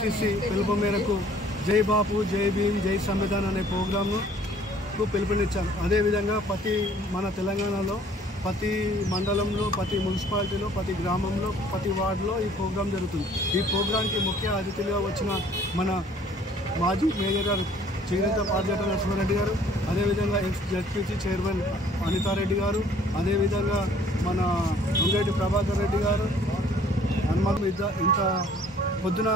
జెడ్సీసీ పిలుపు మేరకు జై బాపు జై భీమ్ జై సంవిధాన్ అనే ప్రోగ్రాంను పిలుపునిచ్చారు. అదేవిధంగా మన తెలంగాణలో ప్రతి మండలంలో, ప్రతి మున్సిపాలిటీలో, ప్రతి గ్రామంలో, ప్రతి వార్డులో ఈ ప్రోగ్రాం జరుగుతుంది. ఈ ప్రోగ్రాంకి ముఖ్య అతిథులుగా వచ్చిన మన మాజీ మేయర్ గారు చిగిరింత పార్జట నరసింహారెడ్డి గారు, అదేవిధంగా ఎక్స్ జెడ్పీసీ చైర్మన్ అనితారెడ్డి గారు, అదేవిధంగా మన ఉంగేటి ప్రభాకర్ రెడ్డి గారు, హనుమాన్ ఇంత పొద్దున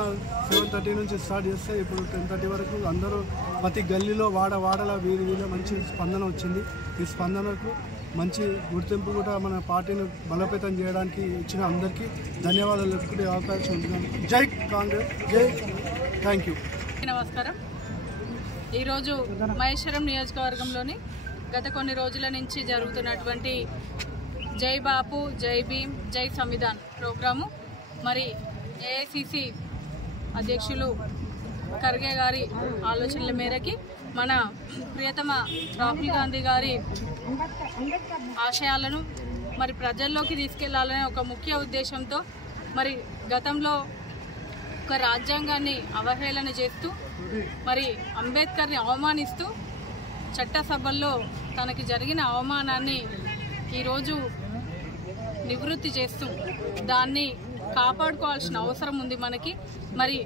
7:30 నుంచి స్టార్ట్ చేస్తే ఇప్పుడు 10:30 వరకు అందరూ ప్రతి గల్లీలో వాడల వీధిలో మంచి స్పందన వచ్చింది. ఈ స్పందనకు మంచి గుర్తింపు కూడా మన పార్టీని బలోపేతం చేయడానికి ఇచ్చిన అందరికీ ధన్యవాదాలు చెప్పుకునే అవకాశం ఉంటుంది. జై కాంగ్రెస్, జై. Thank you. నమస్కారం. ఈరోజు మహేశ్వరం నియోజకవర్గంలోని గత కొన్ని రోజుల నుంచి జరుగుతున్నటువంటి జై బాపు జై భీమ్ జై సంవిధాన్ ప్రోగ్రాము మరి ఏఐసిసి అధ్యక్షులు ఖర్గే గారి ఆలోచనల మేరకి మన ప్రియతమ రాహుల్ గాంధీ గారి ఆశయాలను మరి ప్రజల్లోకి తీసుకెళ్లాలనే ఒక ముఖ్య ఉద్దేశంతో మరి గతంలో ఒక రాజ్యాంగాన్ని అవహేళన చేస్తూ మరి అంబేద్కర్ని అవమానిస్తూ చట్టసభల్లో తనకి జరిగిన అవమానాన్ని ఈరోజు నివృత్తి చేస్తూ దాన్ని కాపాడుకోవాల్సిన అవసరం ఉంది మనకి. మరి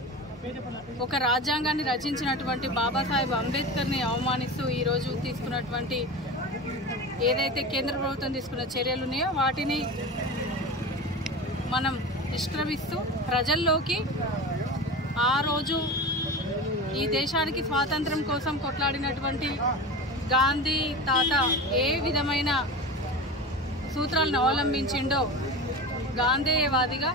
ఒక రాజ్యాంగాన్ని రచించినటువంటి బాబాసాహెబ్ అంబేద్కర్ని అవమానిస్తూ ఈరోజు తీసుకున్నటువంటి ఏదైతే కేంద్ర ప్రభుత్వం తీసుకున్న చర్యలు ఉన్నాయో వాటిని మనం నిష్క్రమిస్తూ ప్రజల్లోకి ఆ రోజు ఈ దేశానికి స్వాతంత్రం కోసం కొట్లాడినటువంటి గాంధీ తాత ఏ విధమైన సూత్రాలను అవలంబించిండో గాంధేయవాదిగా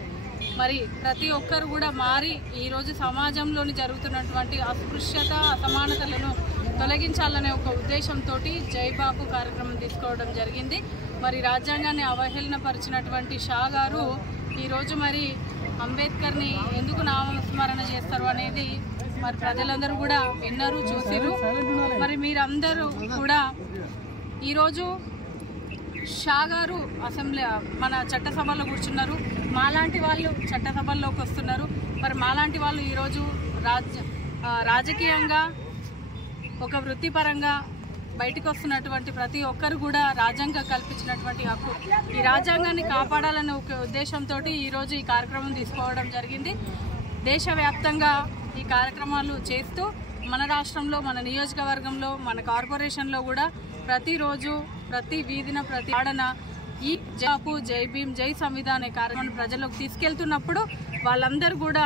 మరి ప్రతి ఒక్కరు కూడా మారి ఈరోజు సమాజంలోని జరుగుతున్నటువంటి అస్పృశ్యత అసమానతలను తొలగించాలనే ఒక ఉద్దేశంతో జై బాపు కార్యక్రమం తీసుకోవడం జరిగింది. మరి రాజ్యాంగాన్ని అవహేళనపరిచినటువంటి షా గారు ఈరోజు మరి అంబేద్కర్ని ఎందుకు నామస్మరణ చేస్తారు అనేది మరి ప్రజలందరూ కూడా విన్నారు, చూసిరు. మరి మీరందరూ కూడా ఈరోజు షా గారు అసెంబ్లీ మన చట్టసభలో కూర్చున్నారు, మాలాంటి వాళ్ళు చట్టసభల్లోకి వస్తున్నారు. మరి మాలాంటి వాళ్ళు ఈరోజు రాజకీయంగా ఒక వృత్తిపరంగా బయటకు వస్తున్నటువంటి ప్రతి ఒక్కరు కూడా రాజ్యాంగం కల్పించినటువంటి హక్కు, ఈ రాజ్యాంగాన్ని కాపాడాలనే ఒక ఉద్దేశంతో ఈరోజు ఈ కార్యక్రమం తీసుకోవడం జరిగింది. దేశవ్యాప్తంగా ఈ కార్యక్రమాలు చేస్తూ మన రాష్ట్రంలో, మన నియోజకవర్గంలో, మన కార్పొరేషన్లో కూడా ప్రతిరోజు ప్రతి వీధిన ప్రతి ఆడన ఈ జై బాపు జై భీమ్ జై సంవిధాన్ అనే కార్యక్రమాన్ని ప్రజల్లోకి తీసుకెళ్తున్నప్పుడు వాళ్ళందరూ కూడా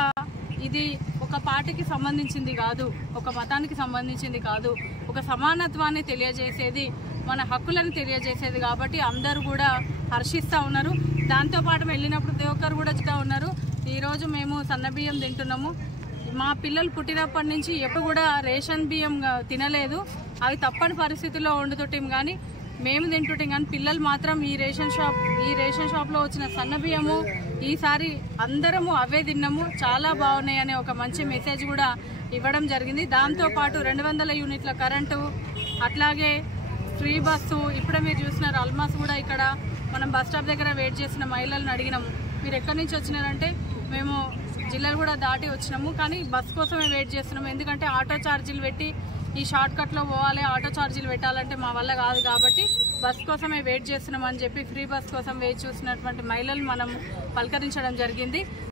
ఇది ఒక పార్టీకి సంబంధించింది కాదు, ఒక మతానికి సంబంధించింది కాదు, ఒక సమానత్వాన్ని తెలియజేసేది, మన హక్కులను తెలియజేసేది కాబట్టి అందరూ కూడా హర్షిస్తూ ఉన్నారు. దాంతోపాటు వెళ్ళినప్పుడు ప్రతి ఒక్కరు కూడా చెప్తా ఉన్నారు, ఈరోజు మేము సన్నబియ్యం తింటున్నాము, మా పిల్లలు పుట్టినప్పటి నుంచి ఎప్పుడు కూడా రేషన్ బియ్యం తినలేదు, అవి తప్పని పరిస్థితుల్లో వండుతుంటాం కానీ మేము తింటుంటాం కానీ పిల్లలు మాత్రం ఈ రేషన్ షాప్లో వచ్చిన సన్న బియ్యము ఈసారి అందరము అవే తిన్నాము, చాలా బాగున్నాయి అనే ఒక మంచి మెసేజ్ కూడా ఇవ్వడం జరిగింది. దాంతోపాటు 200 యూనిట్ల కరెంటు, అట్లాగే ఫ్రీ బస్సు. ఇప్పుడే మీరు చూసినారు అల్మాస్ కూడా ఇక్కడ మనం బస్ స్టాప్ దగ్గర వెయిట్ చేసిన మహిళలను అడిగినాము, మీరు ఎక్కడి నుంచి వచ్చినారంటే మేము జిల్లాలు కూడా దాటి వచ్చినాము కానీ బస్ కోసమే వెయిట్ చేస్తున్నాము, ఎందుకంటే ఆటో ఛార్జీలు పెట్టి ఈ షార్ట్ కట్లో పోవాలి, ఆటో ఛార్జీలు పెట్టాలంటే మా వల్ల కాదు కాబట్టి బస్ కోసమే వెయిట్ చేస్తున్నామని చెప్పి ఫ్రీ బస్ కోసం వేచి చూసినటువంటి మహిళలు మనం పలకరించడం జరిగింది.